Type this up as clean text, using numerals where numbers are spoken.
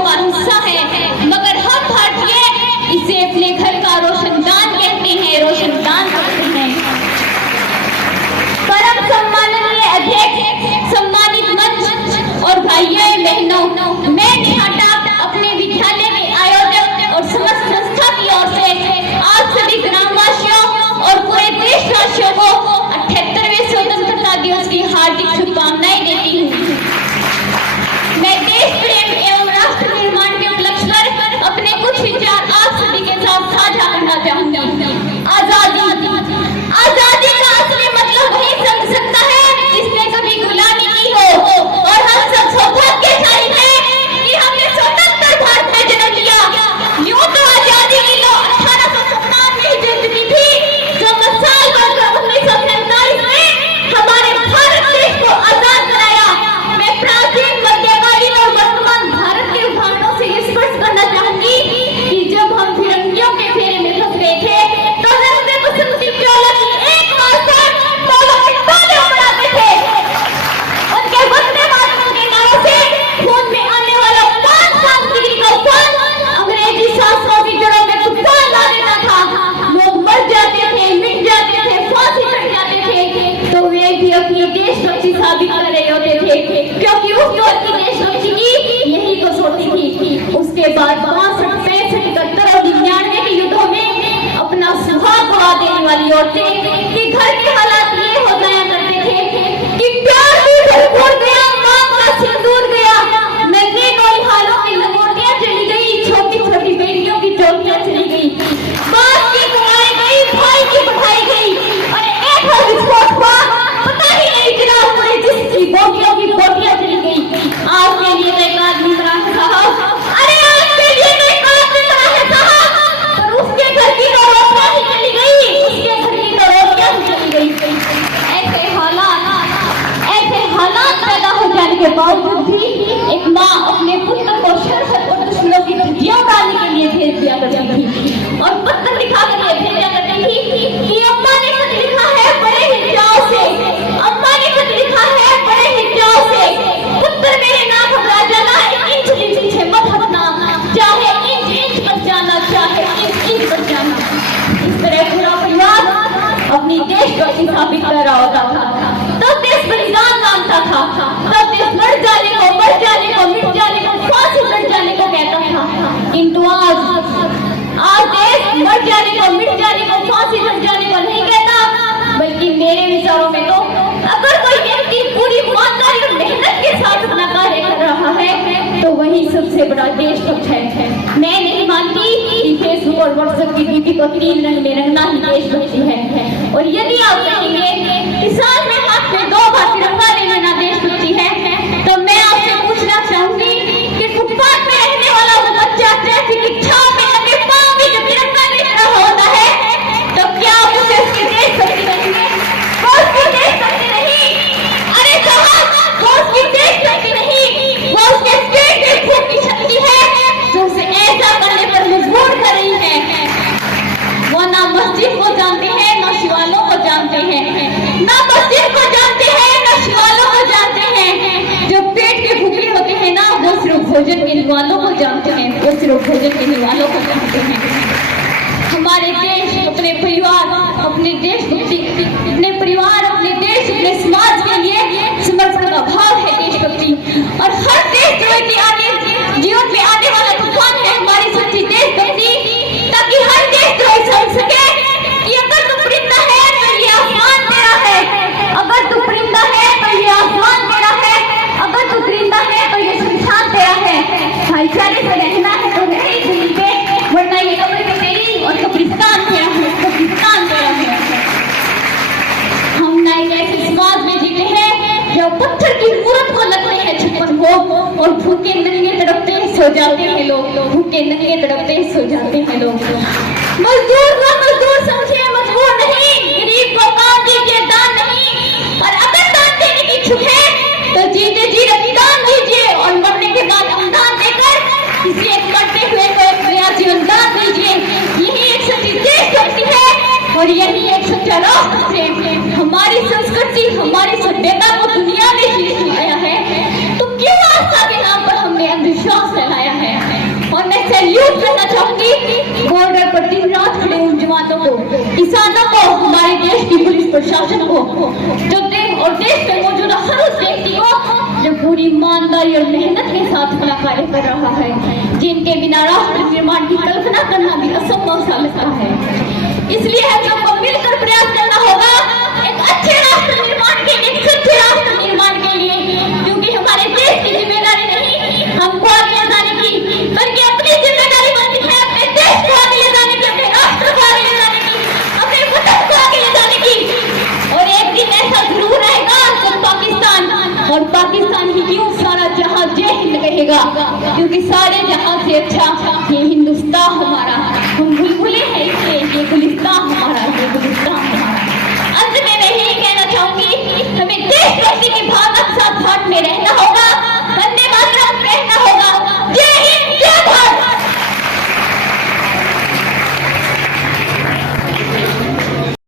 देशों का हिस्सा है, मगर हम भारतीय इसे अपने घर का रोशनदान कहते हैं, रोशनदान करते हैं। परम सम्माननीय अध्यक्ष, सम्मानित मंच और भाइयों बहनों, मैं निहाटा अपने विद्यालय के आयोजक और समस्त संस्था की ओर से आप सभी ग्रामवासियों और पूरे देशवासियों को 78वें स्वतंत्रता दिवस की हार्दिक शुभकामनाएं देती हूँ। मैं देश प्रेम एवं राष्ट्र निर्माण के उपलक्ष्य पर अपने कुछ विचार आप सभी के साथ साझा करना चाहूंगी। आजादी का असली मतलब वही समझ सकता है जिसने कभी गुलामी की हो, और हम सब सौभाग्यशाली हैं कि हमने स्वतंत्र भारत में जन्म लिया। यूं तो आजादी की लौ 1857 में ही जल चुकी थी, जो मसाल बनकर 1947 में हमारे भारत देश को आजाद कराया। मैं प्राचीन, मध्यकालीन और वर्तमान भारत के उदाहरणों से ये स्पष्ट करना चाहूंगी कि जब हम फिरंगियों के फेरे में फंस गए थे तो हमें बसंती प्याला की एक मास्टर उड़ाते थे। उनके वंदे मातरम के नारों से खून में आने वाला 5 डिग्री का उफान अंग्रेजी शासकों की जड़ों में तूफान ला देता था। लोग मर जाते थे, मिट जाते थे, फांसी चढ़ जाते थे, तो वे भी अपनी देशभक्ति साबित कर रहे होते थे, क्योंकि उस दौर की देशभक्ति की यही कसौटी थी। उसके बाद 62, 65, 71 और 99 के युद्धों में अपना सुहाग गवा देने वाली औरतें कि घर के हालात ये हो जाया करते थे कि प्यार भी घर छोड़ गया, मांग का सिंदूर गया, नन्हे नौनिहालों की लंगोटियां चली गई, छोटी छोटी बेटियों की चोटियां चली गई, बाप की कुमाई गई, भाई की पढ़ाई गई, और एक और विस्फोट हुआ, पता ही नहीं चला पूरे जिसकी बोटियों की बोटियां चली गई। आपके लिए मैं एक आदमी बना है साहब, अरे आपके लिए मैं एक आदमी बना है साहब, पर उसके घर की रोटियां ही चली गई, उसके घर की रोटियां ही चली गई। ऐसे हालात पैदा हो जाने के बावजूद भी एक माँ अपने पुत्र को शरफत और दुश्मनों की धज्जियां उड़ाने के लिए भेज दिया करती थी, और पत्र लिखा कर भेजा करती थी कि अम्मा ने खत लिखा है बड़े ही चाव से, अम्मा ने खत लिखा है बड़े ही चाव से, पुत्र मेरे ना घबरा जाना, 1 इंच भी पीछे मत हटना, चाहे इंच बच जाना, चाहे इंच बच जाना। इस तरह पूरा परिवार अपनी देशभक्ति साबित कर रहा होता था। तब देश बलिदान मांगता था, तब देश लड़ जाने को, मर जाने को, मिट जाने को, फांसी चढ़ जाने को कहता था। किंतु आज देश मर जाने को, मिट जाने को, फांसी चढ़ जाने को नहीं कहता, बल्कि मेरे विचारों में तो अगर कोई व्यक्ति पूरी ईमानदारी और मेहनत के साथ अपना कार्य कर रहा है तो वही सबसे बड़ा देशभक्त है। मैं नहीं मानती कि फेसबुक और व्हाट्सएप की ड्यूटी को 3 रंग में रंगना ही देशभक्ति है। और यदि आप कहेंगे कि साल में हाथ में 2 बार तिरंगा ले लेना देशभक्ति है, तो मैं आपसे पूछना चाहूंगी कि फुटपाथ में रहने वाला वो बच्चा ट्रैफिक की छाव में लगे पांव में जब तिरंगा लेकर रहा होता है, तो क्या आप उसे उसकी देशभक्ति कहेंगे? वो उसकी देशभक्ति नहीं, अरे साहब, वो उसकी देशभक्ति नहीं, वो उसके पेट में भूख की शक्ति है जो उसे ऐसा करने पर मजबूर कर रही है। वो ना मस्जिद को जानते हैं, ना शिवालयों को जानते हैं, ना मस्जिद को जानते हैं, ना शिवालयों को जानते हैं। जो पेट के भूखे होते हैं ना, वो सिर्फ भोजन मिलने वालों को जानते हैं, वो सिर्फ भोजन मिलने वालों को जानते हैं। हमारे देश, अपने परिवार, अपने देशभक्ति, अपने परिवार, अपने देश, अपने समाज के लिए समर्पण का भाव है देशभक्ति। और हर देशद्रोही के जीवन में आने वाला तूफान है हमारी सच्ची देशभक्ति, ताकि हर देशद्रोही समझ सके कि अगर तू परिंदा है तो ये आसमान तेरा है, अगर तू परिंदा है तो ये आसमान तेरा है, अगर तू परिंदा है तो ये शमशान तेरा है। भाईचारे से रहना है तो नहीं भूल के, वरना ये कब्र तेरी और कब्रिस्तान तेरा है, कब्रिस्तान तेरा है। हम ना एक ऐसे समाज में जीते हैं जो पत्थर की मूर्त को लगते हैं छप्पन भोग, और भूखे नंगे तड़पते सो जाते हैं लोग, भूखे नंगे तड़पते सो जाते हैं लोग। मजदूर को मजदूर समझे, मजबूर नहीं, गरीब को काम दीजिए, दान नहीं। और अगर दान देने की इच्छुक है तो जीते जी रक्तदान दीजिए, और मरने के बाद अनुदान देकर किसी एक मरते हुए को एक नया जीवन दान दीजिए। यही एक सच्ची देशभक्ति है, और यही एक सच्चा राष्ट्र प्रेम। हमारी संस्कृति, हमारी सभ्यता को दुनिया में शीर्ष आया है, तो क्यों आस्था के नाम पर हमने अंधविश्वास फैलाया है। और मैं सैल्यूट करना चाहूंगी बॉर्डर पर दिन रात खड़े उन जवानों को, किसानों को, हमारे देश की पुलिस प्रशासन को, जो देश में मौजूदा हर उस व्यक्ति को जो पूरी ईमानदारी और मेहनत के साथ अपना कार्य कर रहा है, जिनके बिना राष्ट्र निर्माण की कल्पना करना भी असंभव सा लगता है। इसलिए हम सबको मिलकर प्रयास करना होगा एक अच्छे राष्ट्र निर्माण के लिए, एक सच्चे राष्ट्र निर्माण के लिए, क्योंकि हमारे देश की जिम्मेदारी नहीं हमको आगे ले जाने की, बल्कि अपनी जिम्मेदारी बनती है अपने देश को आगे ले जाने की, अपने राष्ट्र को आगे ले जाने की, अपने वतन को आगे ले जाने की। और एक दिन ऐसा जरूर रहेगा जब पाकिस्तान, और पाकिस्तान ही क्यों सारा जहां जय हिंद कहेगा, क्योंकि सारे जहां से अच्छा ये हिंदुस्तान हमारा